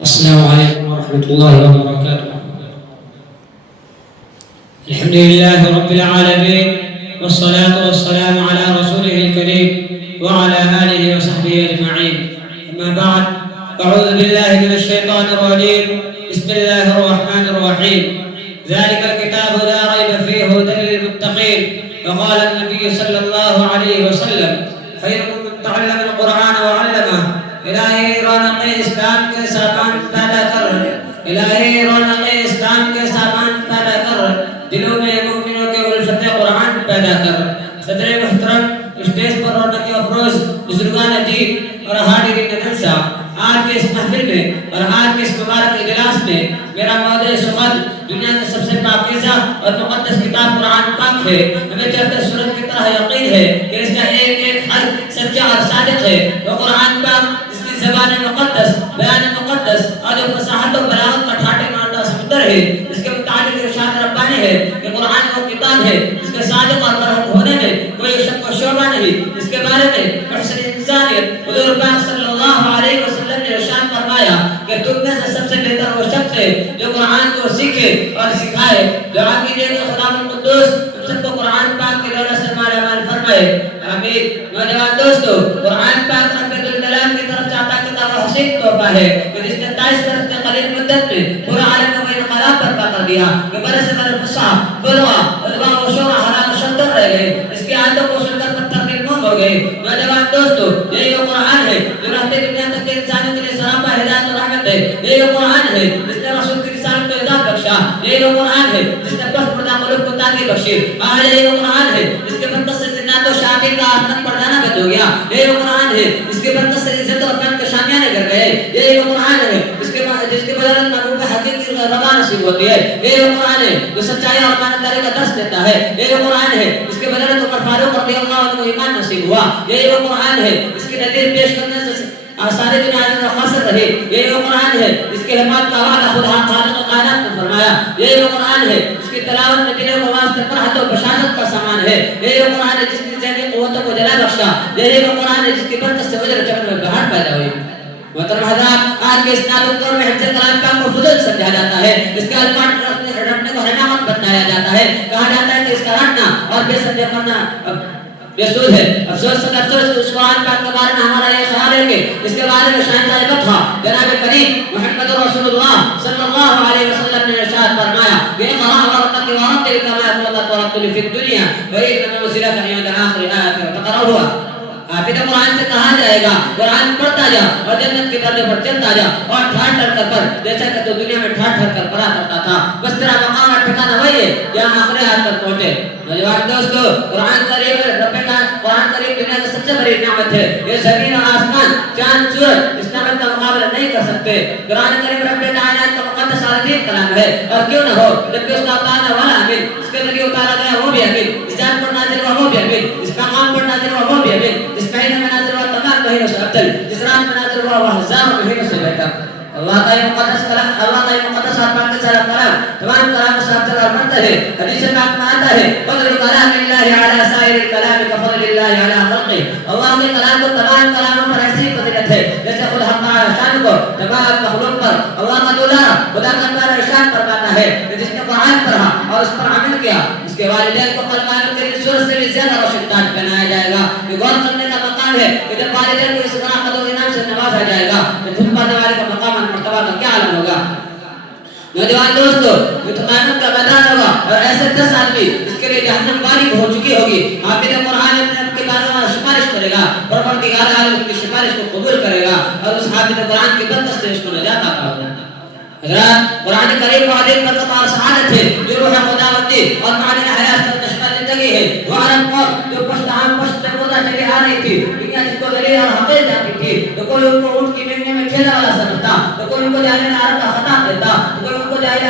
السلام عليكم ورحمة الله وبركاته. الحمد لله رب العالمين، والصلاة والسلام على رسوله الكريم وعلى آله وصحبه أجمعين. أما بعد، أعوذ بالله من الشيطان الرجيم. بسم الله الرحمن الرحيم. ذلك الكتاب لا ريب فيه هدى للمتقين. وقال النبي صلى الله عليه وسلم: خيركم من تعلم القرآن وعلمه. الہی رونق اسلام کے سامان پیدا کر، الہی رونق اسلام کے سامان پیدا کر، دلوں میں مومنوں کے الفت قرآن پیدا کر۔ صدر محترم، اسٹیج پر رونق افروز بزرگان دین اور حاضرین جلسہ، آج کے اس محفل میں اور آج کے اس مبارک اجلاس میں میرا موضوع سخن دنیا کے سب سے پاکیزہ اور مقدس کتاب قرآن پاک ہے۔ ہمیں چڑھتے سورت کی طرح یقین ہے کہ اس کا ایک ایک حرف سچا اور صادق ہے۔ وہ قرآن پاک زبان مقدس، بیان مقدس اور فصاحت و بلاغت کا ٹھاٹے مارتا سمندر ہے۔ اس کے متعلق ارشاد ربانی ہے کہ قرآن وہ کتاب ہے جس کے صادق اور برحق ہونے میں کوئی شک و شبہ نہیں۔ اس کے بارے میں محسن انسانیت حضور پاک صلی اللہ علیہ وسلم نے ارشاد فرمایا کہ تم میں سے سب سے بہتر وہ شخص ہے جو قرآن کو سیکھے اور سکھائے۔ دعا کیجیے کہ خدا القدوس تم سب کو قرآن پاک کی دولت سے مالا مال فرمائے، آمین۔ نوجوان دوستو، قرآن پاک رب الجلال کی طرف چاہتا حسین تحفہ ہے کہ جس نے 23 برس کے قلیل مدت میں پورا عالم کو انقلاب برپا کر دیا کہ برس بر فصاح بلغا ادبا و شورا حرام و شدر رہ گئے، اس کی آیتوں کو سن کر پتھر نرموم ہو گئے۔ نوجوان دوستو، یہی وہ قرآن ہے جو رہتے دنیا تک کے انسانوں کے لیے سراپا ہدایت و رحمت ہے۔ یہی وہ قرآن ہے جس نے رسول کی رسالت کو اعزاز بخشا۔ یہی وہ قرآن ہے جس نے پس پردہ ملوک کو تاکی بخشی۔ یہی وہ قرآن ہے جس کے برکت سے جنات و شیاطین کا آسمان پردانہ بند ہو گیا۔ یہی وہ قرآن ہے جس کے برکت سے عزت اور فن کے شامیانے کر گئے۔ یہ وہ قرآن ہے جس کے بدولت محبوب حقیقی رضا نصیب ہوتی ہے۔ یہ وہ قرآن ہے جو سچائی اور امانتداری کا درس دیتا ہے۔ یہ وہ قرآن ہے جس کے بدولت عمر فاروق رضی اللہ عنہ کو ایمان نصیب ہوا۔ یہ وہ قرآن ہے جس کی نظیر پیش کرنے سے ساری دنیا میں خاصر رہے۔ یہ وہ قرآن ہے جس کے حمایت کا وعدہ خدا خالق کائنات نے فرمایا۔ یہ وہ قرآن ہے جس کی تلاوت میں دلوں کو واسطے فرحت و بشارت کا سامان ہے۔ یہ وہ قرآن ہے جس کی ذہنی قوتوں کو جلا بخشا۔ یہ وہ قرآن ہے جس کی برکت سے وجر چمن میں بہار پیدا ہوئی۔ محترم حضرات، آج کے اس نازک دور میں حفظ کلام پاک کو فضل سمجھا جاتا ہے، اس کا الفاظ رٹنے کو حرامت بتایا جاتا ہے۔ کہا جاتا ہے کہ اس کا رٹنا اور بے سمجھے کرنا بیسود ہے۔ افسوس سے افسوس اس قرآن پاک کے بارے میں ہمارا یہ خیال ہے کہ اس کے بارے میں شاہد عبادت تھا جناب کریم محمد رسول اللہ صلی اللہ علیہ وسلم نے ارشاد فرمایا کہ اقرأ ورتقِ ورتل كما يترتل الترتل في الدنيا وإنما نزلت عند آخر آية فقرأوها۔ حافظ قرآن سے کہا جائے گا قرآن پڑھتا جا اور جنت کے درجے پر چلتا جا اور ٹھاٹ ٹھر کر پر جیسا کہ تو دنیا میں ٹھاٹ ٹھر کر پڑا کرتا تھا، بس تیرا مقام اور ٹھکانہ وہی ہے جہاں آخری آیت پر پہنچے۔ نوجوان دوستو، قرآن کریم قرآن کریم دنیا کی سب سے بڑی نعمت ہے۔ یہ زمین اور آسمان، چاند سورج اس نعمت کا مقابلہ نہیں کر سکتے۔ قرآن کریم رب کائنات کا مقدس عظیم کلام ہے، اور کیوں نہ ہو جبکہ اس کا اتارنے والا امین، اس کے ذریعے اتارا گیا وہ بھی امین، اس جان پر نازل ہوا وہ بھی امین، اس مقام پر نازل ہوا وہ بھی امین، جس مہینے میں نازل ہوا تمام مہینوں سے افضل، جس رات میں نازل ہوا وہ ہزاروں مہینوں سے بہتر۔ اللہ کا یہ مقدس کلام، اللہ کا یہ مقدس پاک کا سارا کلام تمام کلام سے افضل اور بہتر ہے۔ حدیث پاک میں آتا ہے فضل کلام اللہ علی سائر الکلام کفضل اللہ علی خلقہ۔ اللہ کے کلام کو تمام کلاموں پر ایسی فضیلت ہے جیسے خود حق تعالی شان کو تمام مخلوق پر اللہ کا دولارا خدا کا پیارا ارشاد فرماتا ہے کہ جس نے قرآن پڑھا اور اس پر عمل کیا اس کے والدین کو قلب عالم کے سورج سے بھی زیادہ روشن تاج پہنایا جائے گا۔ یہ غور کرنے کا مقام ہے کہ جب والدین کو اس طرح قدر و انعام سے نوازا جائے گا تو دھن پانے والے کا مقام اور مرتبہ کا کیا عالم ہوگا۔ نوجوان دوستو، یہ تو قیامت کا میدان ہوگا اور ایسے 10 آدمی اس کے لیے جہنم غالب ہو چکی ہوگی۔ حافظ قرآن اپنے رب کے بارگاہ میں سفارش کرے گا، پروردگار عالم اس کی سفارش کو قبول کرے گا اور اس حافظ قرآن کی برکت سے اس کو نجات عطا ہوگا۔ حضرات، قرآن کریم کو عظیم برکت اور سعادت ہے جو روح خداوندی اور معنی حیات کا چشمہ زندگی ہے۔ وہ عرب قوم جو پشت عام پشت مردہ چلی آ رہی تھی، دنیا جس کو ذلیل اور حقیر جاتی تھی، تو کوئی ان کو اونٹ کی مہنگے میں کھیلنے والا سمجھتا، تو کوئی ان کو جاہل عرب کا خطاب دیتا، تو کوئی ان کو جاہل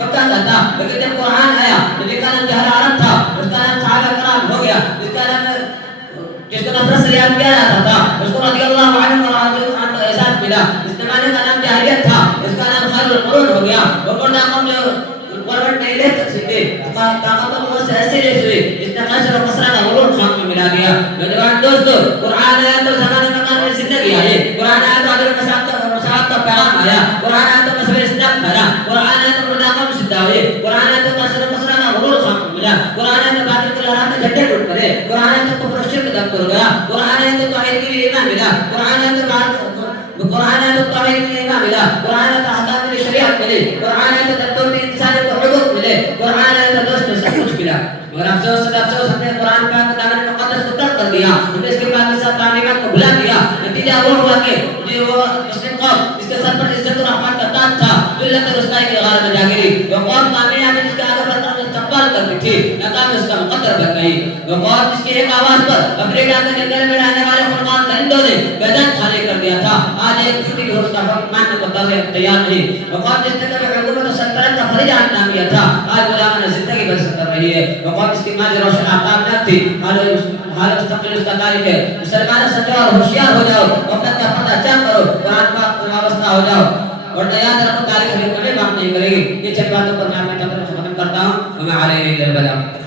مکہ کہتا۔ لیکن جب قرآن آیا تو جس کا نام جاہل عرب تھا اس کا نام صحابہ کرام ہو گیا، جس کا نام جس کو نفرت سے یاد کیا جاتا تھا اس کو رضی اللہ عنہ اور عنہ اعزاز ملا۔ اس زمانے کا نام جاہلیت تھا، اس کا نام خیر القرون ہو گیا۔ وہ مردہ قوم جو قربت نہیں لے سکتے، طاقت و قوت سے ایسے لے ہوئے اس نے قصر و قصرہ کا غرور خاک میں ملا دیا۔ نوجوان دوستو، قرآن آیا تو زمانے مکان میں زندگی آئی، قرآن آیا تو عدل و مساوات کا پیغام آیا، قرآن آیتوں کا سبب اسلام کھانا، قرآن آیتوں پر ناکام سدھا ہوئے، قرآن آیتوں کا سبب مسئلہ کا غرور خام ملا، قرآن آیتوں باطل کے لہرات میں جھٹے ٹوٹ پڑے، قرآن آیتوں کو پرشر میں دب کر گیا، قرآن آیتوں کو توحید کے لیے ایمان ملا، قرآن آیتوں توحید کے لیے ایمان ملا، قرآن آیتوں احکام کے لیے شریعت ملی، قرآن آیتوں دستور میں انسانی کو حقوق ملے، قرآن آیتوں دوست میں سب کچھ ملا، مگر افسوس ہم نے قرآن پاک کا دامن مقدس کو ترک کر دیا، ہم نے اس کے پاک کے ساتھ تعلیمات کو بھلا دیا، نتیجہ وہ ہوا کہ وہ مسلم قوم جس کے سر پر عزت و رحمت کا تاج تھا، ذلت اور رسوائی کے غار میں جا گری، وہ قوم کامیاب جس کے آگے بڑھتا میں استقبال کرتی تھی، ناکام اس کا مقدر بن گئی، وہ قوم جس کی ایک آواز پر افریقہ کے جنگل میں رہنے والے فرمان درندوں نے میدان خالی کر دیا تھا، آج ایک چھوٹی گھوڑ کا حکم ماننے کو تیار نہیں، وہ قوم جس نے کبھی حکومت و سلطنت کا فرض ادا کیا تھا، آج غلامانہ زندگی بسر کر رہی ہے، وہ قوم جس کی ماضی روشن آفتاب نہ تھی، حال مستقبل اس کا تاریخ ہے، مسلمانوں سمجھو اور ہوشیار ہو جاؤ، وقت کا پتہ چاک کرو، قرآن پاک سے وابستہ ہو جاؤ، اور یاد رکھو تاریخ ہمیں کبھی معاف نہیں کرے گی۔ یہ چند باتوں پر میں اپنی تقریر ختم کرتا ہوں، وما علینا الا البلاغ۔